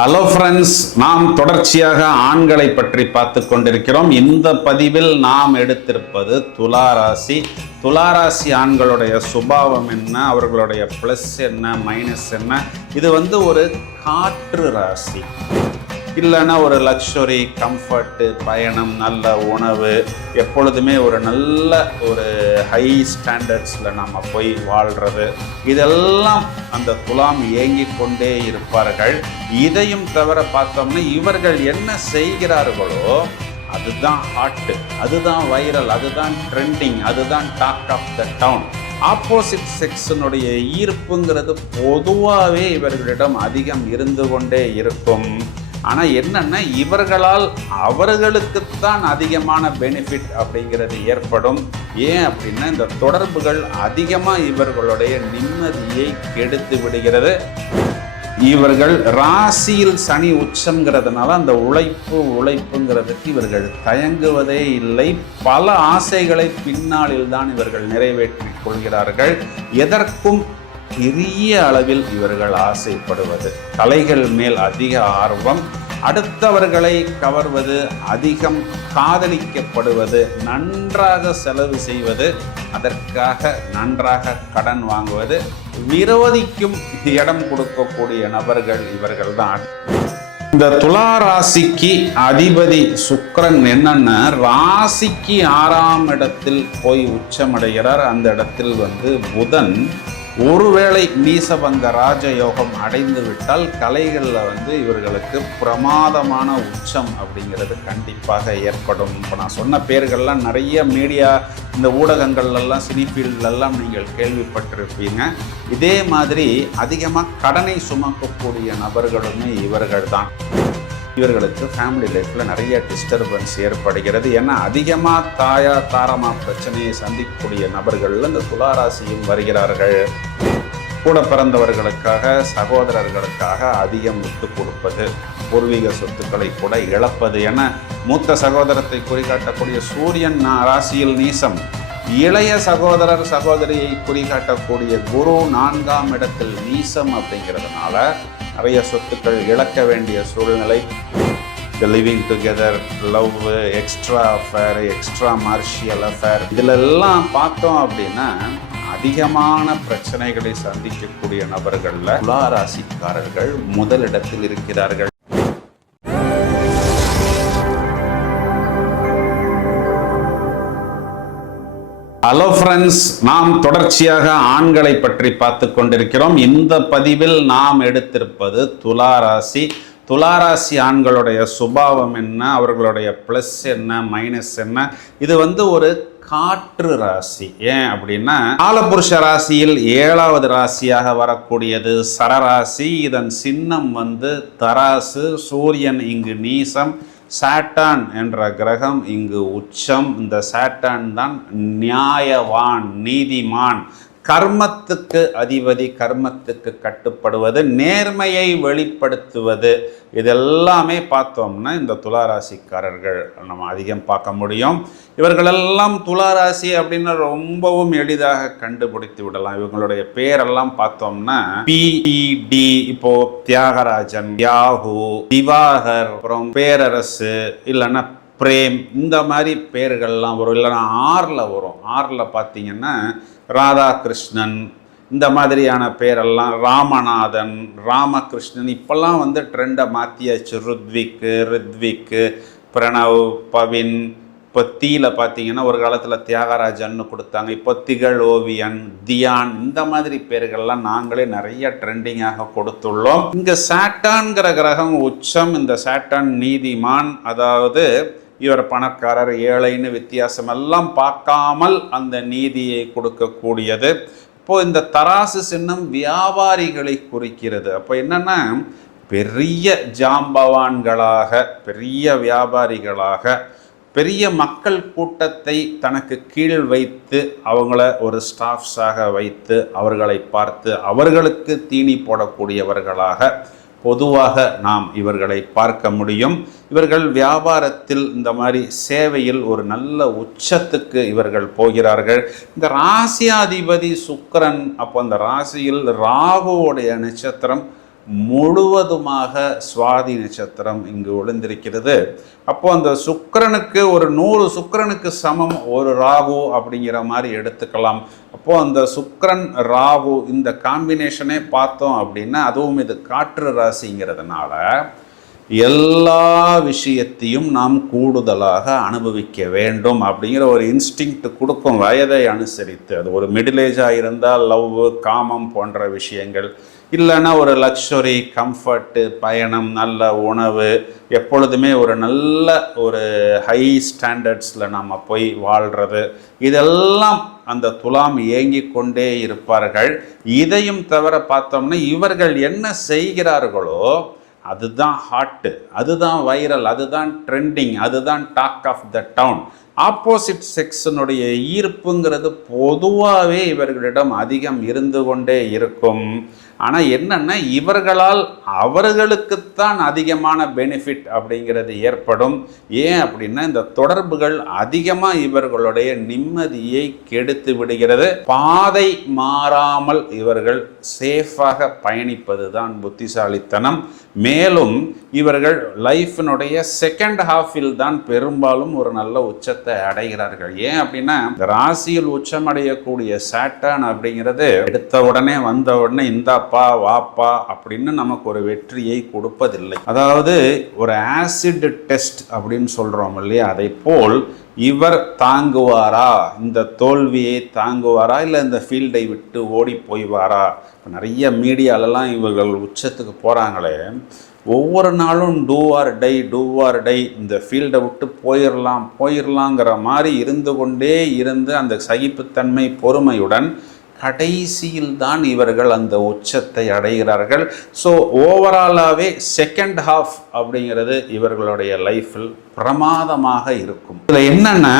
Hello friends நாம் தொடர்ச்சியாக ஆண்களை பற்றி பார்த்து கொண்டிருக்கிறோம். இந்த பதிவில் நாம் எடுத்திருப்பது துலா ராசி துலா ராசி ஆண்களுடைய சுபாவம் என்ன? அவர்களுடைய ப்ளஸ் என்ன? மைனஸ் என்ன? இது வந்து ஒரு காற்று ராசி. இல்லைன்னா ஒரு லக்ஸுரி கம்ஃபர்ட்டு பயணம் நல்ல உணவு எப்பொழுதுமே ஒரு நல்ல ஒரு ஹை ஸ்டாண்டர்ட்ஸில் நம்ம போய் வாழ்கிறது இதெல்லாம் அந்த துலாம் ஏங்கிக் கொண்டே இருப்பார்கள். இதையும் தவிர பார்த்தோம்னா இவர்கள் என்ன செய்கிறார்களோ அதுதான் ஹாட்டு அதுதான் வைரல் அதுதான் ட்ரெண்டிங் அதுதான் talk of the town opposite செக்ஸனுடைய ஈர்ப்புங்கிறது பொதுவாகவே இவர்களிடம் அதிகம் இருந்து கொண்டே இருக்கும். ஆனால் என்னென்னா இவர்களால் அவர்களுக்குத்தான் அதிகமான பெனிஃபிட் அப்படிங்கிறது ஏற்படும். ஏன் அப்படின்னா இந்த தொடர்புகள் அதிகமாக இவர்களுடைய நிம்மதியை கெடுத்து விடுகிறது. இவர்கள் ராசியில் சனி உச்சங்கிறதுனால அந்த உழைப்பு உழைப்புங்கிறதுக்கு இவர்கள் தயங்குவதே இல்லை. பல ஆசைகளை பின்னாளில் தான் இவர்கள் நிறைவேற்றிக் கொள்கிறார்கள். எதற்கும் பெரிய அளவில் இவர்கள் ஆசைப்படுவது. கலைகள் மேல் அதிக ஆர்வம் அடுத்தவர்களை கவர்வது அதிகம் காதலிக்கப்படுவது நன்றாக செலவு செய்வது அதற்காக நன்றாக கடன் வாங்குவது விரோதிக்கும் இடம் கொடுக்கக்கூடிய நபர்கள் இவர்கள்தான். இந்த துலா ராசிக்கு அதிபதி சுக்கரன் என்னன்னா ராசிக்கு ஆறாம் இடத்தில் போய் உச்சமடைகிறார். அந்த இடத்தில் வந்து புதன் ஒருவேளை நீசபங்க ராஜயோகம் அடைந்து விட்டால் கலைகளில் வந்து இவர்களுக்கு பிரமாதமான உச்சம் அப்படிங்கிறது கண்டிப்பாக ஏற்படும். இப்போ நான் சொன்ன பேர்கள்லாம் நிறைய மீடியா இந்த ஊடகங்கள்லாம் சினி ஃபீல்ட்லெல்லாம் நீங்கள் கேள்விப்பட்டிருப்பீங்க. இதே மாதிரி அதிகமாக கடனை சுமக்கக்கூடிய நபர்களுமே இவர்கள் தான் இவர்களுக்கு ஃபேமிலி லைஃப்பில் நிறைய டிஸ்டர்பன்ஸ் ஏற்படுகிறது. ஏன்னா அதிகமாக தாயா தாரமா பிரச்சனையை சந்திக்கக்கூடிய நபர்கள் இந்த துளாராசியும் வருகிறார்கள். கூட பிறந்தவர்களுக்காக சகோதரர்களுக்காக அதிகம் விட்டு கொடுப்பது பூர்வீக சொத்துக்களை கூட இழப்பது. என மூத்த சகோதரத்தை குறிகாட்டக்கூடிய சூரியன் ராசியில் நீசம். இளைய சகோதரர் சகோதரியை குறிகாட்டக்கூடிய குரு நான்காம் இடத்தில் நீசம் அப்படிங்கிறதுனால நிறைய சொத்துக்கள் இழக்க வேண்டிய சூழ்நிலை. The living together love extra affair extra marital affair இதில் எல்லாம் பார்த்தோம் அப்படின்னா அதிகமான பிரச்சனைகளை சந்திக்கக்கூடிய நபர்களில் துலா ராசிக்காரர்கள் முதலிடத்தில் இருக்கிறார்கள். ஹலோ ஃப்ரெண்ட்ஸ் நாம் தொடர்ச்சியாக ஆண்களை பற்றி பார்த்து கொண்டிருக்கிறோம். இந்த பதிவில் நாம் எடுத்திருப்பது துலா ராசி துலா ராசி ஆண்களுடைய சுபாவம் என்ன? அவர்களுடைய ப்ளஸ் என்ன? மைனஸ் என்ன? இது வந்து ஒரு காற்று ராசி. ஏன் அப்படின்னா காலபுருஷ ராசியில் ஏழாவது ராசியாக வரக்கூடியது சரராசி. இதன் சின்னம் வந்து தராசு சூரியன் இங்கு நீசம். சாட்டான் என்ற கிரகம் இங்கு உச்சம். இந்த சாட்டான் தான் நியாயவான் நீதிமான். கர்மத்துக்கு அதிபதி கர்மத்துக்கு கட்டுப்படுவது நேர்மையை வெளிப்படுத்துவது. இதெல்லாமே பார்த்தோம்னா இந்த துளாராசிக்காரர்கள் நம்ம அதிகம் பார்க்க முடியும். இவர்களெல்லாம் துளாராசி அப்படின்னு ரொம்பவும் எளிதாக கண்டுபிடித்து விடலாம். இவங்களுடைய பேரெல்லாம் பார்த்தோம்னா பிஇடி இப்போ தியாகராஜன் யாகு திவாகர் அப்புறம் பேரரசு இல்லைன்னா பிரேம் இந்த மாதிரி பேர்கள்லாம் வரும். இல்லைன்னா ஆறில் வரும். ஆறில் பார்த்தீங்கன்னா ராதாகிருஷ்ணன் இந்த மாதிரியான பேரெல்லாம் ராமநாதன் ராமகிருஷ்ணன். இப்போல்லாம் வந்து ட்ரெண்டை மாற்றியாச்சு ருத்விக்கு ரித்விக்கு பிரணவ் பவின். இப்போ தீயில் பார்த்தீங்கன்னா ஒரு காலத்தில் தியாகராஜன்னு கொடுத்தாங்க. இப்போ திகழ் ஓவியன் தியான் இந்த மாதிரி பேர்கள்லாம் நாங்களே நிறைய ட்ரெண்டிங்காக கொடுத்துள்ளோம். இங்கே சாட்டான்கிற கிரகம் உச்சம். இந்த சாட்டான் நீதிமான். அதாவது இவர் பணக்காரர் ஏழைன்னு வித்தியாசமெல்லாம் பார்க்காமல் அந்த நீதியை கொடுக்கக்கூடியது. இப்போ இந்த தராசு சின்னம் வியாபாரிகளை குறிக்கிறது. அப்போ என்னென்னா பெரிய ஜாம்பவான்களாக பெரிய வியாபாரிகளாக பெரிய மக்கள் கூட்டத்தை தனக்கு கீழ் வைத்து அவங்கள ஒரு ஸ்டாஃப்ஸாக வைத்து அவர்களை பார்த்து அவர்களுக்கு தீனி போடக்கூடியவர்களாக பொதுவாக நாம் இவர்களை பார்க்க முடியும். இவர்கள் வியாபாரத்தில் இந்த மாதிரி சேவையில் ஒரு நல்ல உச்சத்துக்கு இவர்கள் போகிறார்கள். இந்த ராசியாதிபதி சுக்கரன் அப்போ அந்த ராசியில் ராகுவோடைய நட்சத்திரம் முழுவதுமாக சுவாதி நட்சத்திரம் இங்கு ஒளிந்திருக்கிறது. அப்போ அந்த சுக்கரனுக்கு ஒரு நூறு சுக்கரனுக்கு சமம் ஒரு ராகு அப்படிங்கிற மாதிரி எடுத்துக்கலாம். அப்போ அந்த சுக்கரன் ராகு இந்த காம்பினேஷனே பார்த்தோம் அப்படின்னா அதுவும் இது காற்று ராசிங்கிறதுனால எல்லா விஷயத்தையும் நாம் கூடுதலாக அனுபவிக்க வேண்டும் அப்படிங்கிற ஒரு இன்ஸ்டிங்க்ட் கொடுக்கும் வயதை அனுசரித்து. அது ஒரு மிடில் ஏஜாக இருந்தால் லவ் காமம் போன்ற விஷயங்கள் இல்லைன்னா ஒரு லக்ஸுரி கம்ஃபர்ட்டு பயணம் நல்ல உணவு எப்பொழுதுமே ஒரு நல்ல ஒரு ஹை ஸ்டாண்டர்ட்ஸில் நம்ம போய் வாழ்கிறது இதெல்லாம் அந்த துலாம் ஏங்கி கொண்டே இருப்பார்கள். இதையும் தவிர பார்த்தோம்னா இவர்கள் என்ன செய்கிறார்களோ அதுதான் ஹாட்டு அதுதான் வைரல் அதுதான் ட்ரெண்டிங் அதுதான் talk of the town opposite செக்ஸனுடைய ஈர்ப்புங்கிறது பொதுவாகவே இவர்களிடம் அதிகம் இருந்து கொண்டே இருக்கும். ஆனால் என்னென்னா இவர்களால் அவர்களுக்குத்தான் அதிகமான பெனிஃபிட் அப்படிங்கிறது ஏற்படும். ஏன் அப்படின்னா இந்த தொடர்புகள் அதிகமாக இவர்களுடைய நிம்மதியை கெடுத்து விடுகிறது. பாதை மாறாமல் இவர்கள் சேஃபாக பயணிப்பது தான் புத்திசாலித்தனம். மேலும் இவர்கள் லைஃபினுடைய செகண்ட் ஹாஃபில் தான் பெரும்பாலும் ஒரு நல்ல உச்சத்தை அடைகிறார்கள். ஏன் அப்படின்னா இந்த ராசியில் உச்சமடையக்கூடிய சேட்டன் அப்படிங்கிறது எடுத்த உடனே வந்த உடனே இந்த இந்தாப்பா வாப்பா அப்படின்னு நமக்கு ஒரு வெற்றியை கொடுப்பதில்லை. அதாவது ஒரு ஆசிட் டெஸ்ட் அப்படின்னு சொல்கிறோம் இல்லையா? அதை போல் இவர் தாங்குவாரா? இந்த தோல்வியை தாங்குவாரா? இல்லை இந்த ஃபீல்டை விட்டு ஓடி போய்வாரா? இப்போ நிறைய மீடியாலலாம் இவர்கள் உச்சத்துக்கு போகிறாங்களே ஒவ்வொரு நாளும் do or die do or die இந்த ஃபீல்டை விட்டு போயிடலாம் போயிடலாங்கிற மாதிரி இருந்து கொண்டே இருந்து அந்த சகிப்புத்தன்மை பொறுமையுடன் கடைசியில் தான் இவர்கள் அந்த உச்சத்தை அடைகிறார்கள். ஸோ ஓவராலாகவே செகண்ட் ஹாஃப் அப்படிங்கிறது இவர்களுடைய லைஃப்பில் பிரமாதமாக இருக்கும். இதில் என்னென்னா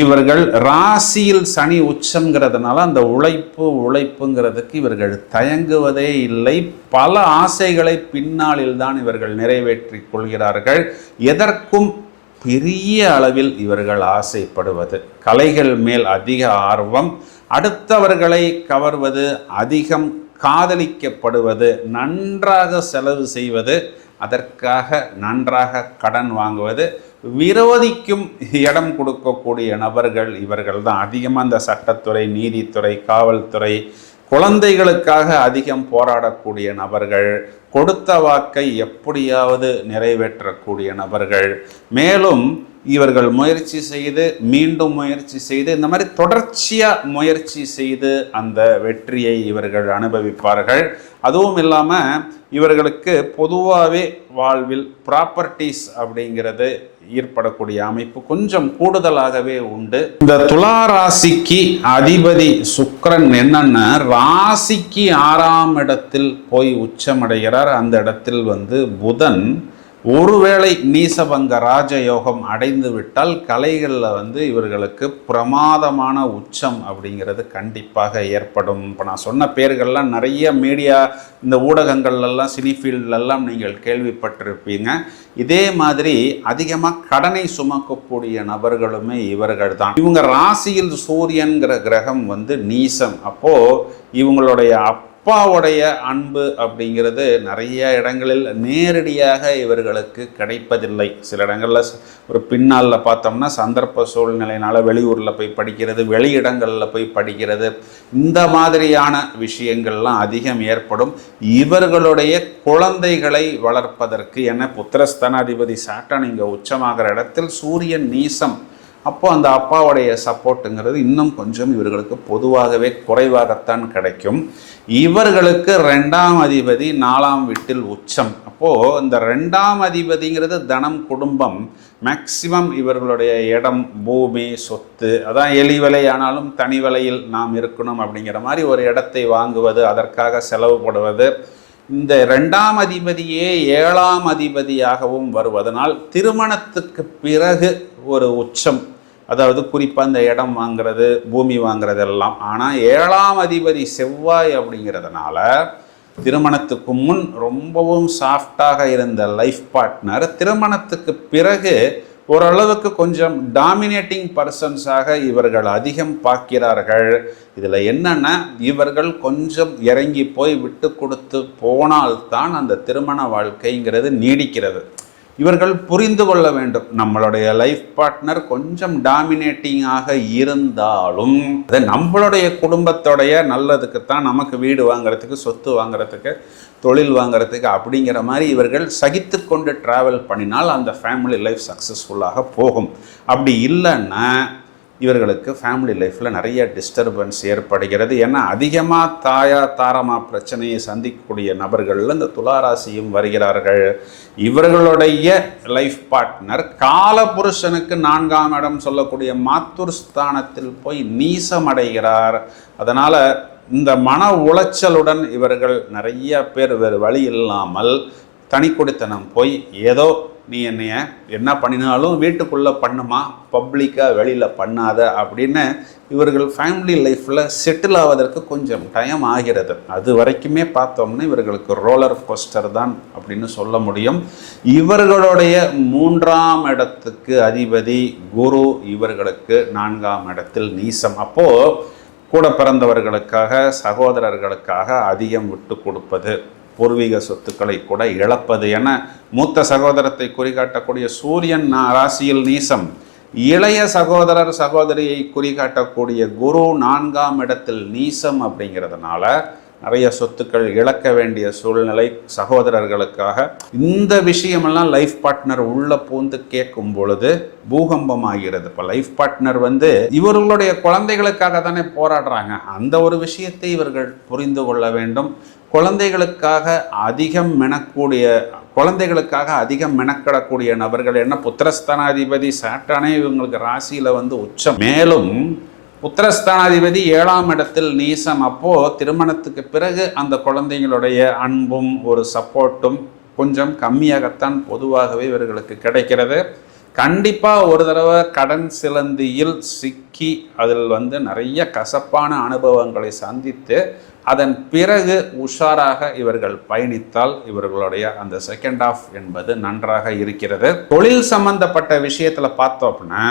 இவர்கள் ராசியில் சனி உச்சங்கிறதுனால அந்த உழைப்பு உழைப்புங்கிறதுக்கு இவர்கள் தயங்குவதே இல்லை. பல ஆசைகளை பின்னாளில் தான் இவர்கள் நிறைவேற்றிக் கொள்கிறார்கள். எதற்கும் பெரிய அளவில் இவர்கள் ஆசைப்படுவது. கலைகள் மேல் அதிக ஆர்வம் அடுத்தவர்களை கவர்வது அதிகம் காதலிக்கப்படுவது நன்றாக செலவு செய்வது அதற்காக நன்றாக கடன் வாங்குவது விரோதிக்கும் இடம் கொடுக்கக்கூடிய நபர்கள் இவர்கள் தான் அதிகமாக இந்த சட்டத்துறை நீதித்துறை காவல்துறை குழந்தைகளுக்காக அதிகம் போராடக்கூடிய நபர்கள் கொடுத்த வாக்கை எப்படியாவது நிறைவேற்றக்கூடிய நபர்கள். மேலும் இவர்கள் முயற்சி செய்து மீண்டும் முயற்சி செய்து இந்த மாதிரி தொடர்ச்சியாக முயற்சி செய்து அந்த வெற்றியை இவர்கள் அனுபவிப்பார்கள். அதுவும் இல்லாமல் இவர்களுக்கு பொதுவாகவே வாழ்வில் ப்ராப்பர்ட்டிஸ் அப்படிங்கிறது ஈர்ப்படக்கூடிய அமைப்பு கொஞ்சம் கூடுதலாகவே உண்டு. இந்த துலா ராசிக்கு அதிபதி சுக்கரன் என்னன்னா ராசிக்கு ஆறாம் இடத்தில் போய் உச்சமடைகிறார். அந்த இடத்தில் வந்து புதன் ஒருவேளை நீசபங்க ராஜயோகம் அடைந்து விட்டால் கலைகளில் வந்து இவர்களுக்கு பிரமாதமான உச்சம் அப்படிங்கிறது கண்டிப்பாக ஏற்படும். இப்போ நான் சொன்ன பேர்கள்லாம் நிறைய மீடியா இந்த ஊடகங்கள்லாம் சினி ஃபீல்ட்லெல்லாம் நீங்கள் கேள்விப்பட்டிருப்பீங்க. இதே மாதிரி அதிகமாக கடனை சுமக்கக்கூடிய நபர்களுமே இவர்கள் தான். இவங்க ராசியில் சூரியன்கிற கிரகம் வந்து நீசம். அப்போது இவங்களுடைய அப்பாவுடைய அன்பு அப்படிங்கிறது நிறைய இடங்களில் நேரடியாக இவர்களுக்கு கிடைப்பதில்லை. சில இடங்களில் ஒரு பின்னாளில் பார்த்தோம்னா சந்தர்ப்ப சூழ்நிலையினால் வெளியூரில் போய் படிக்கிறது வெளி இடங்களில் போய் படிக்கிறது இந்த மாதிரியான விஷயங்கள்லாம் அதிகம் ஏற்படும். இவர்களுடைய குழந்தைகளை வளர்ப்பதற்கு என புத்திரஸ்தனாதிபதி சாட்டன் இங்கே உச்சமாகிற இடத்தில் சூரியன் நீசம் அப்போ அந்த அப்பாவுடைய சப்போர்ட்டுங்கிறது இன்னும் கொஞ்சம் இவர்களுக்கு பொதுவாகவே குறைவாகத்தான் கிடைக்கும். இவர்களுக்கு ரெண்டாம் அதிபதி நாலாம் வீட்டில் உச்சம். அப்போது இந்த ரெண்டாம் அதிபதிங்கிறது தனம் குடும்பம் மேக்சிமம் இவர்களுடைய இடம் பூமி சொத்து அதான் எலி விலை தனி விலையில் நாம் இருக்கணும் அப்படிங்கிற மாதிரி ஒரு இடத்தை வாங்குவது அதற்காக செலவு போடுவது. இந்த ரெண்டாம் அதிபதியே ஏழாம் அதிபதியாகவும் வருவதனால் திருமணத்துக்கு பிறகு ஒரு உச்சம். அதாவது குறிப்பாக இந்த இடம் வாங்குறது பூமி வாங்கிறது எல்லாம் ஆனால் ஏழாம் அதிபதி செவ்வாய் அப்படிங்கிறதுனால திருமணத்துக்கு முன் ரொம்பவும் சாஃப்டாக இருந்த லைஃப் பார்ட்னர் திருமணத்துக்கு பிறகு ஓரளவுக்கு கொஞ்சம் டாமினேட்டிங் பர்சன்ஸாக இவர்கள் அதிகம் பார்க்கிறார்கள். இதில் என்னென்னா இவர்கள் கொஞ்சம் இறங்கி போய் விட்டு கொடுத்து போனால்தான் அந்த திருமண வாழ்க்கைங்கிறது நீடிக்கிறது. இவர்கள் புரிந்து கொள்ள வேண்டும். நம்மளுடைய லைஃப் பார்ட்னர் கொஞ்சம் டாமினேட்டிங்காக இருந்தாலும் அது நம்மளுடைய குடும்பத்தோடைய நல்லதுக்குத்தான் நமக்கு வீடு வாங்குறதுக்கு சொத்து வாங்குறதுக்கு தொழில் வாங்குறதுக்கு அப்படிங்கிற மாதிரி இவர்கள் சகித்து கொண்டு ட்ராவல் பண்ணினால் அந்த ஃபேமிலி லைஃப் சக்ஸஸ்ஃபுல்லாக போகும். அப்படி இல்லைன்னா இவர்களுக்கு ஃபேமிலி லைஃப்பில் நிறைய டிஸ்டர்பன்ஸ் ஏற்படுகிறது. ஏன்னா அதிகமாக தாயா தாரமா பிரச்சனையை சந்திக்கக்கூடிய நபர்களில் இந்த துளாராசியும் வருகிறார்கள். இவர்களுடைய லைஃப் பார்ட்னர் காலபுருஷனுக்கு நான்காம் இடம் சொல்லக்கூடிய மாத்தூர் ஸ்தானத்தில் போய் நீசமடைகிறார். அதனால் இந்த மன உளைச்சலுடன் இவர்கள் நிறைய பேர் வேறு வழி இல்லாமல் தனிக்குடித்தனம் போய் ஏதோ நீ என்னைய என்ன பண்ணினாலும் வீட்டுக்குள்ளே பண்ணுமா? பப்ளிக்காக வெளியில் பண்ணாத அப்படின்னு இவர்கள் ஃபேமிலி லைஃப்பில் செட்டில் ஆவதற்கு கொஞ்சம் டைம் ஆகிறது. அது வரைக்குமே பார்த்தோம்னா இவர்களுக்கு ரோலர் கோஸ்டர் தான் அப்படின்னு சொல்ல முடியும். இவர்களுடைய மூன்றாம் இடத்துக்கு அதிபதி குரு இவர்களுக்கு நான்காம் இடத்தில் நீசம். அப்போது கூட பிறந்தவர்களுக்காக சகோதரர்களுக்காக அதிகம் விட்டு கொடுப்பது பூர்வீக சொத்துக்களை கூட இழப்பது என மூத்த சகோதரத்தை குறிகாட்டக்கூடிய சூரியன் ராசியில் நீசம். இளைய சகோதரர் சகோதரியை குறிகாட்டக்கூடிய குரு நான்காம் இடத்தில் நீசம் அப்படிங்கிறதுனால நிறைய சொத்துக்கள் இழக்க வேண்டிய சூழ்நிலை சகோதரர்களுக்காக. இந்த விஷயமெல்லாம் லைஃப் பார்ட்னர் உள்ள பூந்து கேட்கும் பொழுது பூகம்பம் ஆகிறது இப்போ லைஃப் பார்ட்னர் வந்து இவர்களுடைய குழந்தைகளுக்காக தானே போராடுறாங்க. அந்த ஒரு விஷயத்தை இவர்கள் புரிந்து கொள்ள வேண்டும். குழந்தைகளுக்காக அதிகம் மெனக்கூடிய குழந்தைகளுக்காக அதிகம் மெனக்கிடக்கூடிய நபர்கள் என்ன? புத்திரஸ்தானாதிபதி சாட்டானே இவங்களுக்கு ராசியில் வந்து உச்சம். மேலும் புத்திரஸ்தானாதிபதி ஏழாம் இடத்தில் நீசம். அப்போ திருமணத்துக்கு பிறகு அந்த குழந்தைங்களுடைய அன்பும் ஒரு சப்போர்ட்டும் கொஞ்சம் கம்மியாகத்தான் பொதுவாகவே இவர்களுக்கு கிடைக்கிறது. கண்டிப்பாக ஒரு தடவை கடன் சிலந்தியில் சிக்கி அதில் வந்து நிறைய கசப்பான அனுபவங்களை சந்தித்து அதன் பிறகு உஷாராக இவர்கள் பயணித்தால் இவர்களுடைய அந்த செகண்ட் ஆஃப் என்பது நன்றாக இருக்கிறது. தொழில் சம்பந்தப்பட்ட விஷயத்தில் பார்த்தோம் அப்படின்னா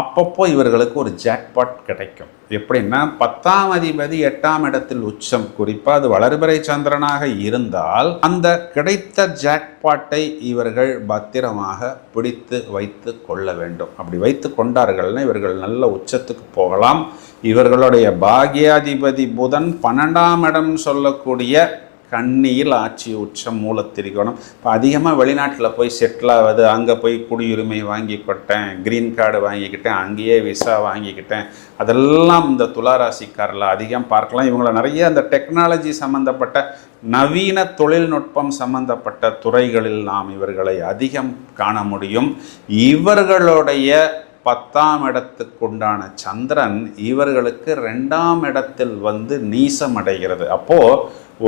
அப்பப்போ இவர்களுக்கு ஒரு ஜாக்பாட் கிடைக்கும். எப்படின்னா பத்தாம் அதிபதி எட்டாம் இடத்தில் உச்சம் குறிப்பாக அது வளர்பிறை சந்திரனாக இருந்தால் அந்த கிடைத்த ஜாக்பாட்டை இவர்கள் பத்திரமாக பிடித்து வைத்து கொள்ள வேண்டும். அப்படி வைத்து கொண்டார்கள்னா இவர்கள் நல்ல உச்சத்துக்கு போகலாம். இவர்களுடைய பாக்யாதிபதி புதன் பன்னெண்டாம் இடம் சொல்லக்கூடிய கண்ணியில் ஆட்சி உச்சம் மூலத்திரிகோணம். இப்போ அதிகமாக வெளிநாட்டில் போய் செட்டில் ஆகுது அங்கே போய் குடியுரிமை வாங்கிக்கிட்டேன் க்ரீன் கார்டு வாங்கிக்கிட்டேன் அங்கேயே விசா வாங்கிக்கிட்டேன். அதெல்லாம் இந்த துளாராசிக்காரில் அதிகம் பார்க்கலாம். இவங்கள நிறைய அந்த டெக்னாலஜி சம்மந்தப்பட்ட நவீன தொழில்நுட்பம் சம்பந்தப்பட்ட துறைகளில் நாம் இவர்களை அதிகம் காண முடியும். இவர்களுடைய பத்தாம் இடத்துக்குண்டான சந்திரன் இவர்களுக்கு ரெண்டாம் இடத்தில் வந்து நீசம் அடைகிறது அப்போது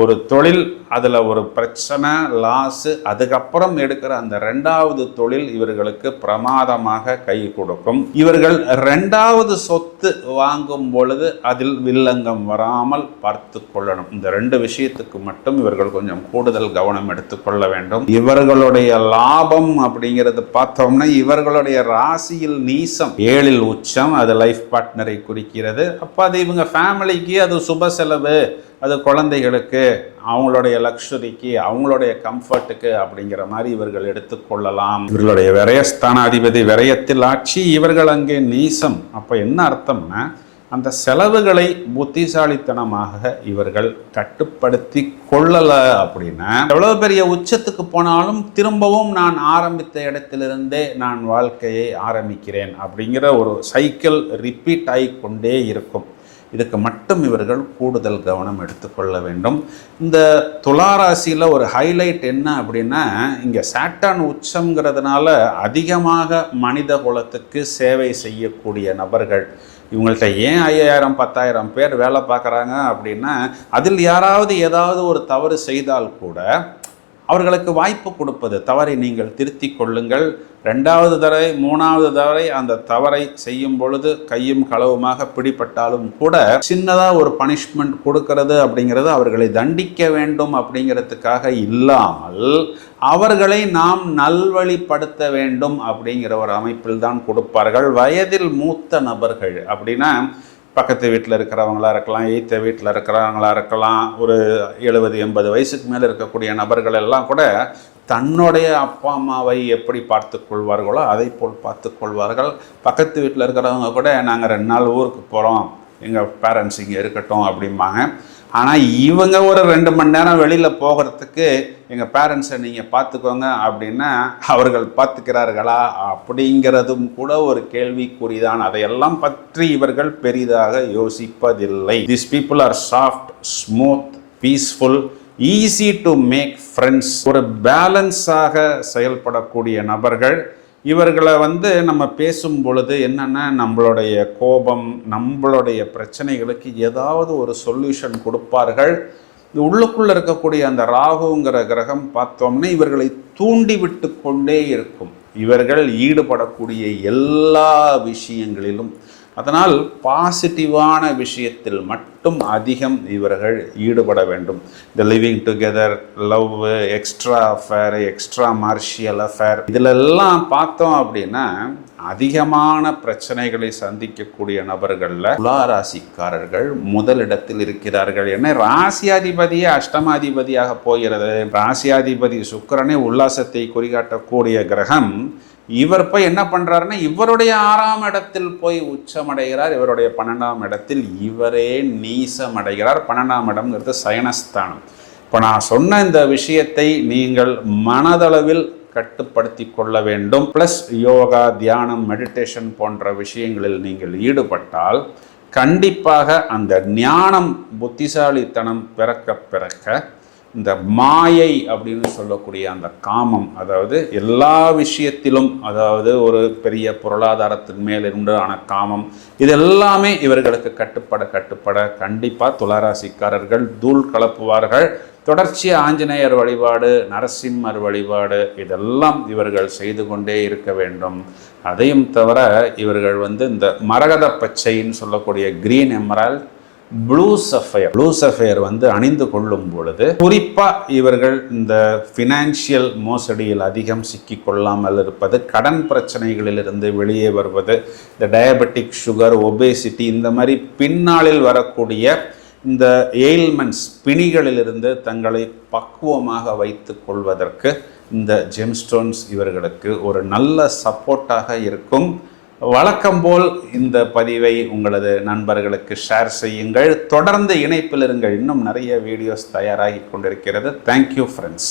ஒரு தொழில் அதில் ஒரு பிரச்சனை லாஸு அதுக்கப்புறம் எடுக்கிற அந்த ரெண்டாவது தொழில் இவர்களுக்கு பிரமாதமாக கை கொடுக்கும். இவர்கள் ரெண்டாவது சொத்து வாங்கும் பொழுது அதில் வில்லங்கம் வராமல் பார்த்து கொள்ளணும். இந்த ரெண்டு விஷயத்துக்கு மட்டும் இவர்கள் கொஞ்சம் கூடுதல் கவனம் எடுத்துக்கொள்ள வேண்டும். இவர்களுடைய லாபம் அப்படிங்கிறது பார்த்தோம்னா இவர்களுடைய ராசியில் நீசம். ஏழில் உச்சம் அது லைஃப் பார்ட்னரை குறிக்கிறது. அப்போ அது இவங்க ஃபேமிலிக்கு அது சுப செலவு. அது குழந்தைகளுக்கு அவங்களுடைய லக்ஸுரிக்கு அவங்களுடைய கம்ஃபர்ட்டுக்கு அப்படிங்கிற மாதிரி இவர்கள் எடுத்துக்கொள்ளலாம் இவர்களுடைய விரயஸ்தானாதிபதி விரயத்தில் ஆட்சி இவர்கள் அங்கே நீசம். அப்போ என்ன அர்த்தம்னா அந்த செலவுகளை புத்திசாலித்தனமாக இவர்கள் கட்டுப்படுத்தி கொள்ளலை அப்படின்னா எவ்வளவு பெரிய உச்சத்துக்கு போனாலும் திரும்பவும் நான் ஆரம்பித்த இடத்திலிருந்தே நான் வாழ்க்கையை ஆரம்பிக்கிறேன் அப்படிங்கிற ஒரு சைக்கிள் ரிப்பீட் ஆகி கொண்டே இருக்கும். இதுக்கு மட்டும் இவர்கள் கூடுதல் கவனம் எடுத்துக்கொள்ள வேண்டும். இந்த துளாராசியில் ஒரு ஹைலைட் என்ன அப்படின்னா இங்கே சாட்டான் உச்சங்கிறதுனால அதிகமாக மனித குலத்துக்கு சேவை செய்யக்கூடிய நபர்கள். இவங்கள்ட்ட ஏன் ஐயாயிரம் பத்தாயிரம் பேர் வேலை பார்க்குறாங்க அப்படின்னா அதில் யாராவது ஏதாவது ஒரு தவறு செய்தால் கூட அவர்களுக்கு வாய்ப்பு கொடுப்பது. தவறை நீங்கள் திருத்திக் கொள்ளுங்கள். ரெண்டாவது தடவை மூணாவது தடவை அந்த தவறை செய்யும் பொழுது கையும் களவுமாக பிடிபட்டாலும் கூட சின்னதாக ஒரு பனிஷ்மெண்ட் கொடுக்கறது அப்படிங்கிறது அவர்களை தண்டிக்க வேண்டும் அப்படிங்கிறதுக்காக இல்லாமல் அவர்களை நாம் நல்வழிப்படுத்த வேண்டும் அப்படிங்கிற ஒரு அமைப்பில் தான் கொடுப்பார்கள். வயதில் மூத்த நபர்கள் அப்படின்னா பக்கத்து வீட்டில் இருக்கிறவங்களா இருக்கலாம் எய்த்த வீட்டில் இருக்கிறவங்களா இருக்கலாம் ஒரு எழுபது எண்பது வயசுக்கு மேலே இருக்கக்கூடிய நபர்கள் எல்லாம் கூட தன்னுடைய அப்பா அம்மாவை எப்படி பார்த்து கொள்வார்களோ அதை போல் பார்த்து கொள்வார்கள். பக்கத்து வீட்டில் இருக்கிறவங்க கூட நாங்கள் ரெண்டு நாள் ஊருக்கு போகிறோம் எங்கள் பேரண்ட்ஸ் இங்கே இருக்கட்டும் அப்படிம்பாங்க. ஆனால் இவங்க ஒரு ரெண்டு மணி நேரம் வெளியில் போகிறதுக்கு எங்கள் பேரண்ட்ஸை நீங்கள் பார்த்துக்கோங்க அப்படின்னா அவர்கள் பார்த்துக்கிறார்களா? அப்படிங்கிறதும் கூட ஒரு கேள்விக்குறிதான். அதையெல்லாம் பற்றி இவர்கள் பெரிதாக யோசிப்பதில்லை. This people are soft smooth peaceful easy to make friends ஒரு பேலன்ஸாக செயல்படக்கூடிய நபர்கள் இவர்களை வந்து நம்ம பேசும் பொழுது என்னென்னா நம்மளுடைய கோபம் நம்மளுடைய பிரச்சனைகளுக்கு ஏதாவது ஒரு சொல்யூஷன் கொடுப்பார்கள். உள்ளுக்குள்ளே இருக்கக்கூடிய அந்த ராகுங்கிற கிரகம் பார்த்தோம்னா இவர்களை தூண்டிவிட்டு கொண்டே இருக்கும். இவர்கள் ஈடுபடக்கூடிய எல்லா விஷயங்களிலும் அதனால் பாசிட்டிவான விஷயத்தில் மட்டும் அதிகம் இவர்கள் ஈடுபட வேண்டும். இந்த living together love extra affair extra marital affair இதிலெல்லாம் பார்த்தோம் அப்படின்னா அதிகமான பிரச்சனைகளை சந்திக்கக்கூடிய நபர்களில் துளாராசிக்காரர்கள் முதலிடத்தில் இருக்கிறார்கள். என ராசியாதிபதியே அஷ்டமாதிபதியாக போகிறது. ராசியாதிபதி சுக்கரனே உல்லாசத்தை குறிகாட்டக்கூடிய கிரகம் இவர் போய் என்ன பண்ணுறாருன்னா இவருடைய ஆறாம் இடத்தில் போய் உச்சமடைகிறார். இவருடைய பன்னெண்டாம் இடத்தில் இவரே நீசமடைகிறார். பன்னெண்டாம் இடம்ங்கிறது சயனஸ்தானம். இப்போ நான் சொன்ன இந்த விஷயத்தை நீங்கள் மனதளவில் கட்டுப்படுத்தி கொள்ள வேண்டும். ப்ளஸ் யோகா தியானம் மெடிடேஷன் போன்ற விஷயங்களில் நீங்கள் ஈடுபட்டால் கண்டிப்பாக அந்த ஞானம் புத்திசாலித்தனம் பிறக்க பிறக்க இந்த மாயை அப்படின்னு சொல்லக்கூடிய அந்த காமம் அதாவது எல்லா விஷயத்திலும் அதாவது ஒரு பெரிய பொருளாதாரத்தின் மேல் உண்டான காமம் இது எல்லாமே இவர்களுக்கு கட்டுப்பட கட்டுப்பட கண்டிப்பாக துளாராசிக்காரர்கள் தூள் கலப்புவார்கள். தொடர்ச்சி ஆஞ்சநேயர் வழிபாடு நரசிம்மர் வழிபாடு இதெல்லாம் இவர்கள் செய்து கொண்டே இருக்க வேண்டும். அதையும் தவிர இவர்கள் வந்து இந்த மரகத பச்சைன்னு சொல்லக்கூடிய green emerald blue sapphire blue sapphire வந்து அணிந்து கொள்ளும் பொழுது குறிப்பாக இவர்கள் இந்த ஃபினான்ஷியல் மோசடியில் அதிகம் சிக்கி கொள்ளாமல் இருப்பது கடன் பிரச்சனைகளிலிருந்து வெளியே வருவது இந்த டயபெட்டிக் சுகர் ஒபேசிட்டி இந்த மாதிரி பின்னாளில் வரக்கூடிய இந்த எயில்மெண்ட்ஸ் பிணிகளிலிருந்து தங்களை பக்குவமாக வைத்து கொள்வதற்கு இந்த ஜெம்ஸ்டோன்ஸ் இவர்களுக்கு ஒரு நல்ல சப்போர்ட்டாக இருக்கும். வழக்கம் போல் இந்த பதிவை உங்களது நண்பர்களுக்கு ஷேர் செய்யுங்கள். தொடர்ந்து இணைப்பில் இருங்கள். இன்னும் நிறைய வீடியோஸ் தயாராகி கொண்டிருக்கிறது. Thank you friends